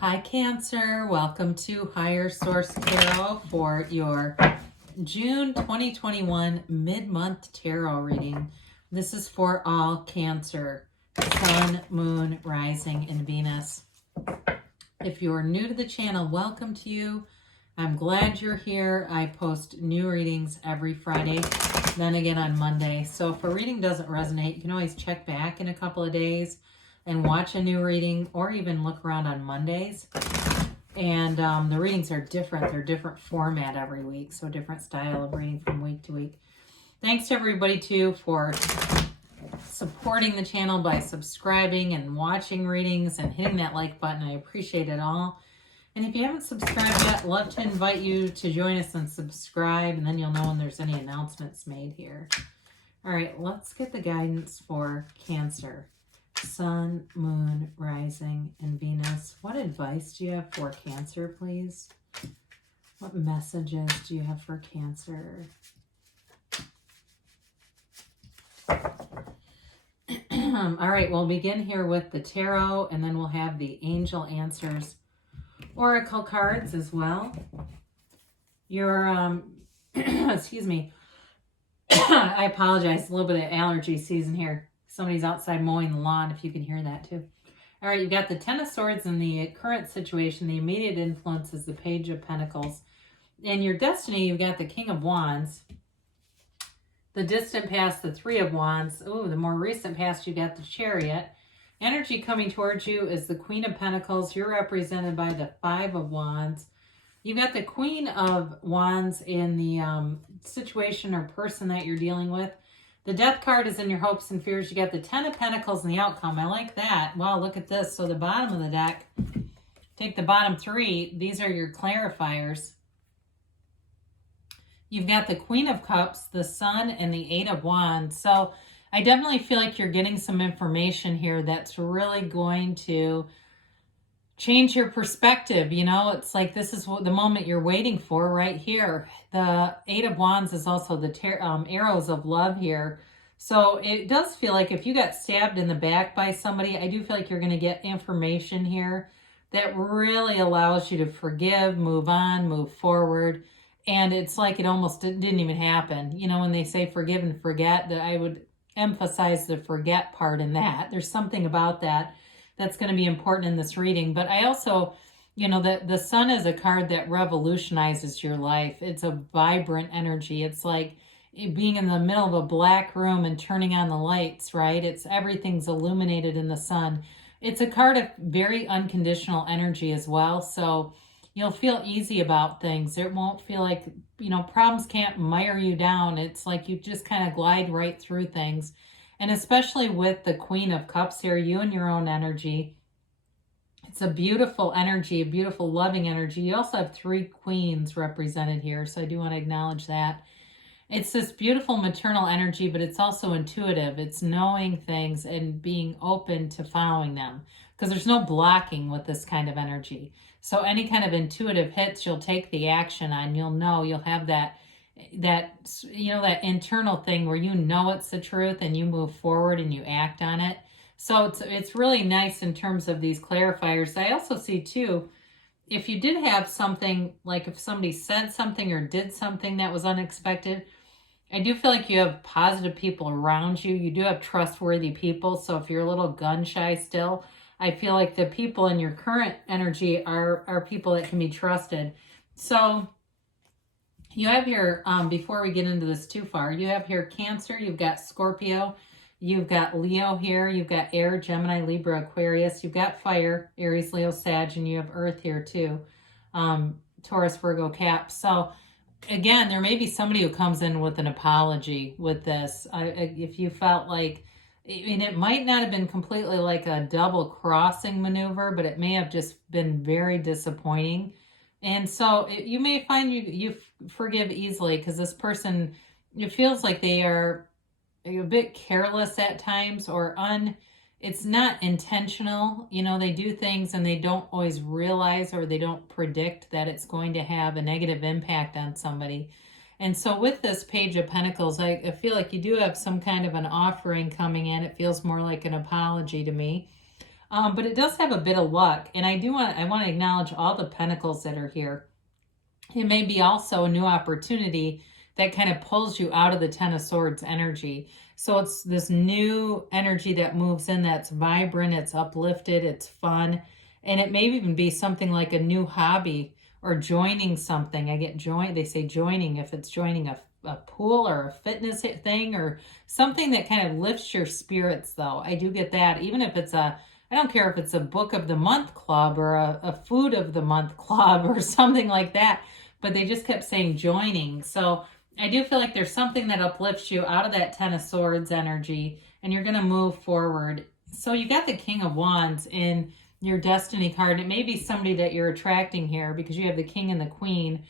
Hi Cancer, welcome to Higher Source Tarot for your June 2021 mid-month tarot reading. This is for all Cancer, Sun, Moon, Rising, and Venus. If you're new to the channel, welcome to you. I'm glad you're here. I post new readings every Friday, then again on Monday. So if a reading doesn't resonate, you can always check back in a couple of days and watch a new reading, or even look around on Mondays. And the readings are different. They're different format every week, so different style of reading from week to week. Thanks to everybody, too, for supporting the channel by subscribing and watching readings and hitting that like button. I appreciate it all. And if you haven't subscribed yet, I'd love to invite you to join us and subscribe, and then you'll know when there's any announcements made here. All right, let's get the guidance for Cancer. Sun, Moon, Rising, and Venus. What advice do you have for Cancer, please? What messages do you have for Cancer? All right, we'll begin here with the tarot, and then we'll have the angel answers oracle cards as well. Your, excuse me. I apologize, a little bit of allergy season here. Somebody's outside mowing the lawn, if you can hear that too. All right, you've got the Ten of Swords in the current situation. The immediate influence is the Page of Pentacles. In your destiny, you've got the King of Wands. The distant past, the Three of Wands. Oh, the more recent past, you got the Chariot. Energy coming towards you is the Queen of Pentacles. You're represented by the Five of Wands. You've got the Queen of Wands in the situation or person that you're dealing with. The Death card is in your hopes and fears. You got the Ten of Pentacles in the outcome. I like that. Wow, look at this. So the bottom of the deck, take the bottom three. These are your clarifiers. You've got the Queen of Cups, the Sun, and the Eight of Wands. So I definitely feel like you're getting some information here that's really going to change your perspective. You know, it's like this is the moment you're waiting for right here. The Eight of Wands is also the arrows of love here. So it does feel like if you got stabbed in the back by somebody, I do feel like you're going to get information here that really allows you to forgive, move on, move forward. And it's like it almost didn't even happen. You know, when they say forgive and forget, that I would emphasize the forget part in that. There's something about that that's going to be important in this reading. But I also, you know, the Sun is a card that revolutionizes your life. It's a vibrant energy. It's like being in the middle of a black room and turning on the lights, right? It's everything's illuminated in the sun. It's a card of very unconditional energy as well. So you'll feel easy about things. It won't feel like, you know, problems can't mire you down. It's like you just kind of glide right through things. And especially with the Queen of Cups here, you and your own energy. It's a beautiful energy, a beautiful loving energy. You also have three queens represented here, so I do want to acknowledge that. It's this beautiful maternal energy, but it's also intuitive. It's knowing things and being open to following them, because there's no blocking with this kind of energy. So any kind of intuitive hits, you'll take the action on. You'll know, you'll have that you know, that internal thing where you know it's the truth and you move forward and you act on it. So it's really nice in terms of these clarifiers. I also see too, if you did have something, like if somebody said something or did something that was unexpected, I do feel like you have positive people around you. You do have trustworthy people. So if you're a little gun shy still, I feel like the people in your current energy are people that can be trusted. So you have here, before we get into this too far, you have here Cancer, you've got Scorpio, you've got Leo here, you've got Air, Gemini, Libra, Aquarius, you've got Fire, Aries, Leo, Sag, and you have Earth here too, Taurus, Virgo, Cap. So again, there may be somebody who comes in with an apology with this. If you felt like, and it might not have been completely like a double crossing maneuver, but it may have just been very disappointing. And so you may find you forgive easily, because this person, it feels like they are a bit careless at times, or it's not intentional. You know, they do things and they don't always realize, or they don't predict that it's going to have a negative impact on somebody. And so with this Page of Pentacles, I feel like you do have some kind of an offering coming in. It feels more like an apology to me. But it does have a bit of luck. And I want to acknowledge all the pentacles that are here. It may be also a new opportunity that kind of pulls you out of the Ten of Swords energy. So it's this new energy that moves in that's vibrant, it's uplifted, it's fun. And it may even be something like a new hobby or joining something. I get they say joining, if it's joining a pool or a fitness thing or something that kind of lifts your spirits, though. I do get that. Even if it's I don't care if it's a book of the month club or a food of the month club or something like that, but they just kept saying joining. So I do feel like there's something that uplifts you out of that Ten of Swords energy, and you're going to move forward. So you got the King of Wands in your destiny card. It may be somebody that you're attracting here because you have the King and the Queen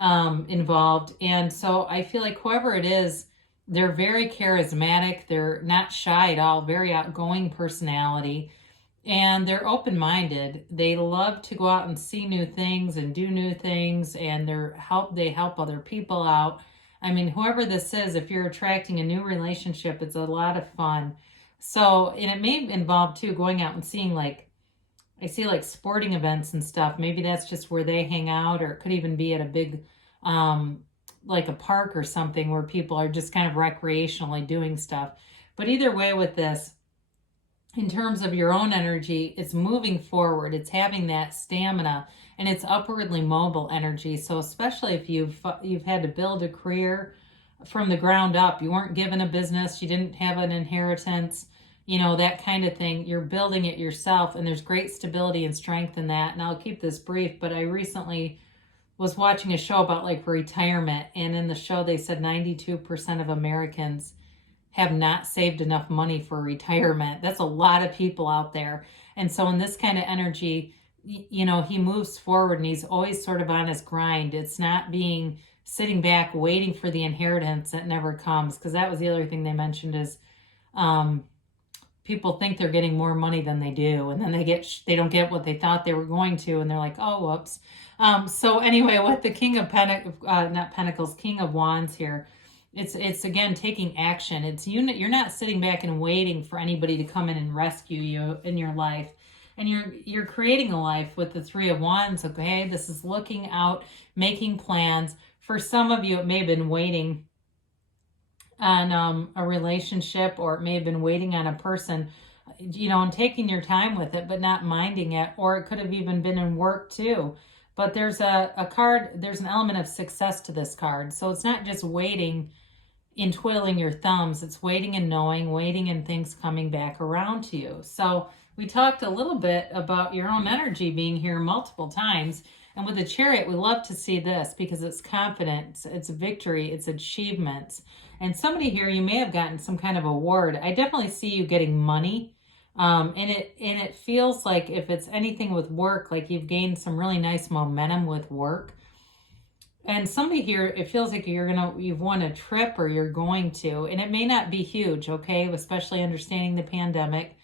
involved. And so I feel like whoever it is, they're very charismatic. They're not shy at all, very outgoing personality. And they're open-minded. They love to go out and see new things and do new things, and they help other people out. I mean, whoever this is, if you're attracting a new relationship, it's a lot of fun. So, and it may involve too going out and seeing, like, I see like sporting events and stuff. Maybe that's just where they hang out, or it could even be at a big like a park or something where people are just kind of recreationally doing stuff. But either way with this, in terms of your own energy, it's moving forward. It's having that stamina, and it's upwardly mobile energy. So especially if you've had to build a career from the ground up, you weren't given a business, you didn't have an inheritance, that kind of thing. You're building it yourself, and there's great stability and strength in that. And I'll keep this brief, but I recently was watching a show about like retirement, and in the show they said 92% of Americans have not saved enough money for retirement. That's a lot of people out there. And so in this kind of energy, he moves forward, and he's always sort of on his grind. It's not sitting back waiting for the inheritance that never comes, because that was the other thing they mentioned is people think they're getting more money than they do, and then they don't get what they thought they were going to, and they're like, oh, whoops. So anyway, with the King of King of Wands here, it's again taking action. It's you're not sitting back and waiting for anybody to come in and rescue you in your life. And you're creating a life with the Three of Wands, okay? This is looking out, making plans. For some of you, it may have been waiting on a relationship, or it may have been waiting on a person, and taking your time with it, but not minding it. Or it could have even been in work too. But there's a card, there's an element of success to this card. So it's not just waiting in twiddling your thumbs. It's waiting and knowing, waiting and things coming back around to you. So we talked a little bit about your own energy being here multiple times. And with the Chariot, we love to see this because it's confidence, it's victory, it's achievements. And somebody here, you may have gotten some kind of award. I definitely see you getting money. And it feels like if it's anything with work, like you've gained some really nice momentum with work. And somebody here, it feels like you've won a trip, or you're going to, and it may not be huge, okay? Especially understanding the pandemic.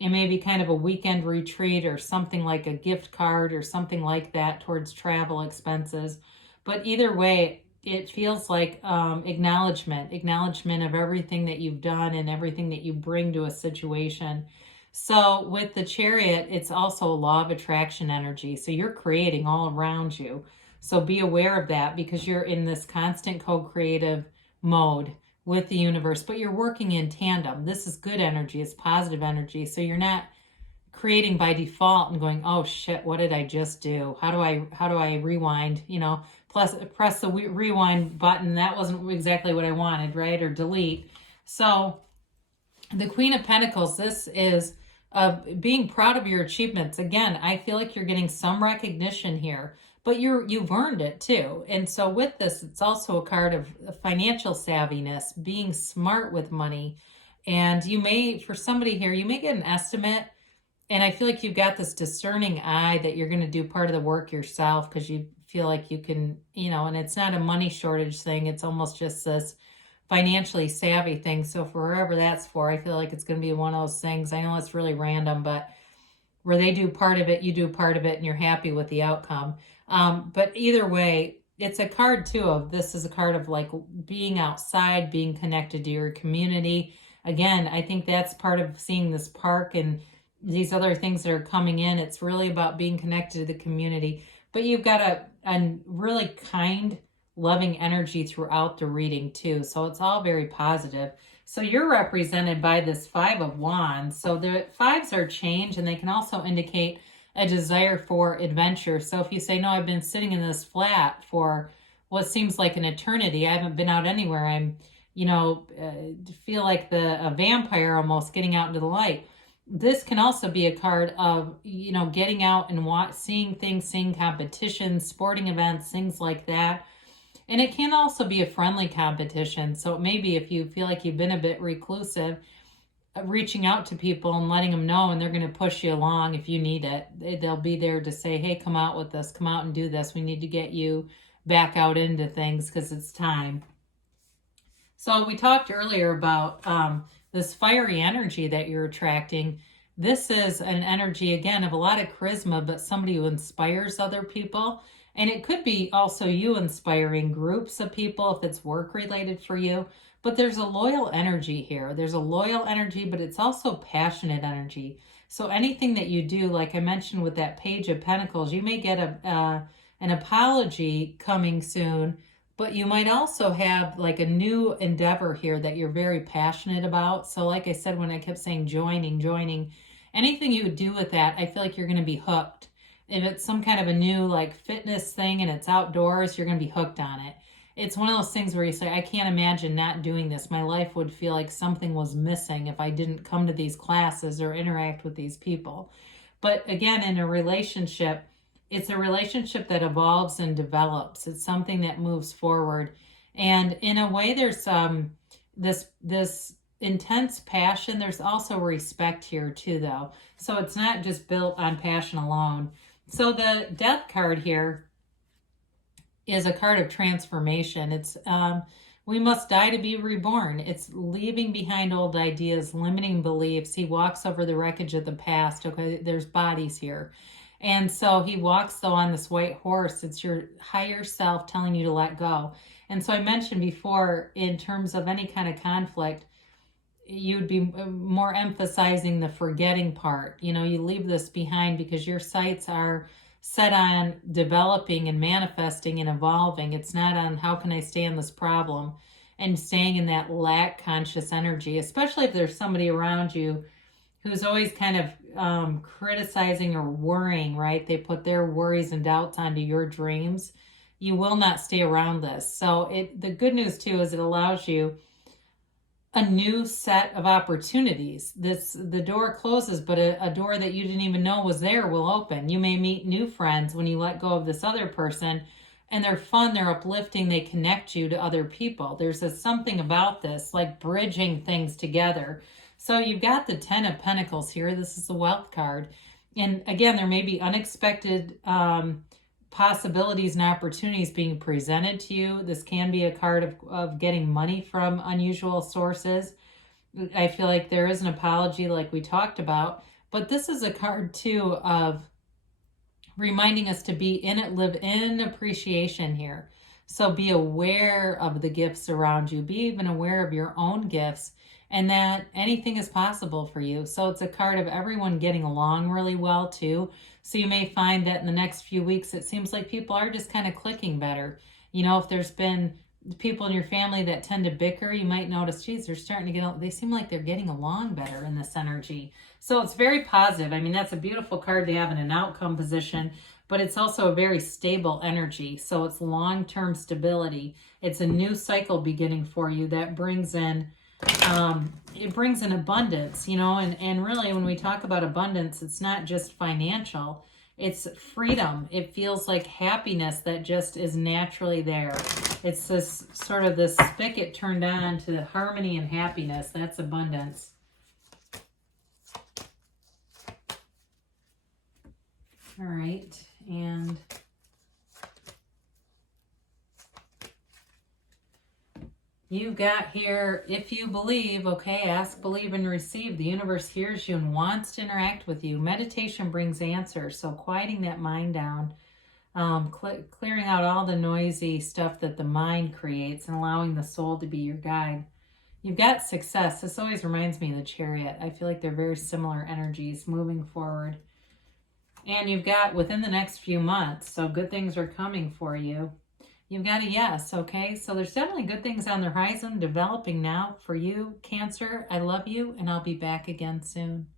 It may be kind of a weekend retreat or something like a gift card or something like that towards travel expenses. But either way, it feels like acknowledgement of everything that you've done and everything that you bring to a situation. So with the Chariot, it's also a law of attraction energy. So you're creating all around you. So be aware of that, because you're in this constant co-creative mode with the universe, but you're working in tandem. This is good energy. It's positive energy. So you're not creating by default and going, oh shit, what did I just do? How do I rewind? Plus press the rewind button. That wasn't exactly what I wanted, right? Or delete. So the Queen of Pentacles, this is being proud of your achievements. Again, I feel like you're getting some recognition here, but you've earned it too. And so with this, it's also a card of financial savviness, being smart with money. And for somebody here, you may get an estimate. And I feel like you've got this discerning eye that you're going to do part of the work yourself because you feel like you can, and it's not a money shortage thing. It's almost just this financially savvy thing. So for wherever that's for, I feel like it's going to be one of those things. I know it's really random, but where they do part of it, you do part of it, and you're happy with the outcome. But either way, it's a card too this is a card of like being outside, being connected to your community. Again, I think that's part of seeing this park and these other things that are coming in. It's really about being connected to the community. But you've got a really kind, loving energy throughout the reading too. So it's all very positive. So you're represented by this Five of Wands. So the fives are change, and they can also indicate a desire for adventure. So if you say, no, I've been sitting in this flat for what seems like an eternity, I haven't been out anywhere, I'm, feel like a vampire almost getting out into the light. This can also be a card of, getting out and seeing things, seeing competitions, sporting events, things like that. And it can also be a friendly competition. So maybe if you feel like you've been a bit reclusive, reaching out to people and letting them know, and they're going to push you along if you need it. They'll be there to say, hey, come out with us, come out and do this. We need to get you back out into things because it's time. So we talked earlier about this fiery energy that you're attracting. This is an energy, again, of a lot of charisma, but somebody who inspires other people. And it could be also you inspiring groups of people if it's work related for you. But there's a loyal energy here. There's a loyal energy, but it's also passionate energy. So anything that you do, like I mentioned with that Page of Pentacles, you may get an apology coming soon, but you might also have like a new endeavor here that you're very passionate about. So like I said, when I kept saying joining, anything you would do with that, I feel like you're going to be hooked. If it's some kind of a new like fitness thing and it's outdoors, you're going to be hooked on it. It's one of those things where you say, I can't imagine not doing this. My life would feel like something was missing if I didn't come to these classes or interact with these people. But again, in a relationship, it's a relationship that evolves and develops. It's something that moves forward. And in a way, there's this intense passion. There's also respect here too, though. So it's not just built on passion alone. So the Death card here is a card of transformation. It's we must die to be reborn. It's leaving behind old ideas, limiting beliefs. He walks over the wreckage of the past. Okay, there's bodies here. And so he walks, though, on this white horse. It's your higher self telling you to let go. And so I mentioned before, in terms of any kind of conflict, you'd be more emphasizing the forgetting part. You leave this behind because your sights are set on developing and manifesting and evolving. It's not on how can I stay in this problem and staying in that lack conscious energy, especially if there's somebody around you who's always kind of criticizing or worrying, right? They put their worries and doubts onto your dreams. You will not stay around this. So the good news too is it allows you a new set of opportunities. The door closes, but a door that you didn't even know was there will open. You may meet new friends when you let go of this other person, and they're fun, they're uplifting, they connect you to other people. There's something about this, like bridging things together. So you've got the 10 of Pentacles here. This is the Wealth card. And again, there may be unexpected possibilities and opportunities being presented to you. This can be a card of getting money from unusual sources. I feel like there is an apology like we talked about, but this is a card too of reminding us to be in it, live in appreciation here. So be aware of the gifts around you, be even aware of your own gifts, and that anything is possible for you. So it's a card of everyone getting along really well too. So you may find that in the next few weeks, it seems like people are just kind of clicking better. If there's been people in your family that tend to bicker, you might notice, geez, they seem like they're getting along better in this energy. So it's very positive. I mean, that's a beautiful card to have in an outcome position, but it's also a very stable energy. So it's long-term stability. It's a new cycle beginning for you that brings in it brings an abundance, and really when we talk about abundance, it's not just financial, it's freedom. It feels like happiness that just is naturally there. It's this sort of this spigot turned on to harmony and happiness. That's abundance. All right, and you've got here, if you believe, okay, ask, believe, and receive. The universe hears you and wants to interact with you. Meditation brings answers. So quieting that mind down, clearing out all the noisy stuff that the mind creates and allowing the soul to be your guide. You've got success. This always reminds me of the Chariot. I feel like they're very similar energies moving forward. And you've got within the next few months, so good things are coming for you. You've got a yes, okay? So there's definitely good things on the horizon developing now for you, Cancer. I love you, and I'll be back again soon.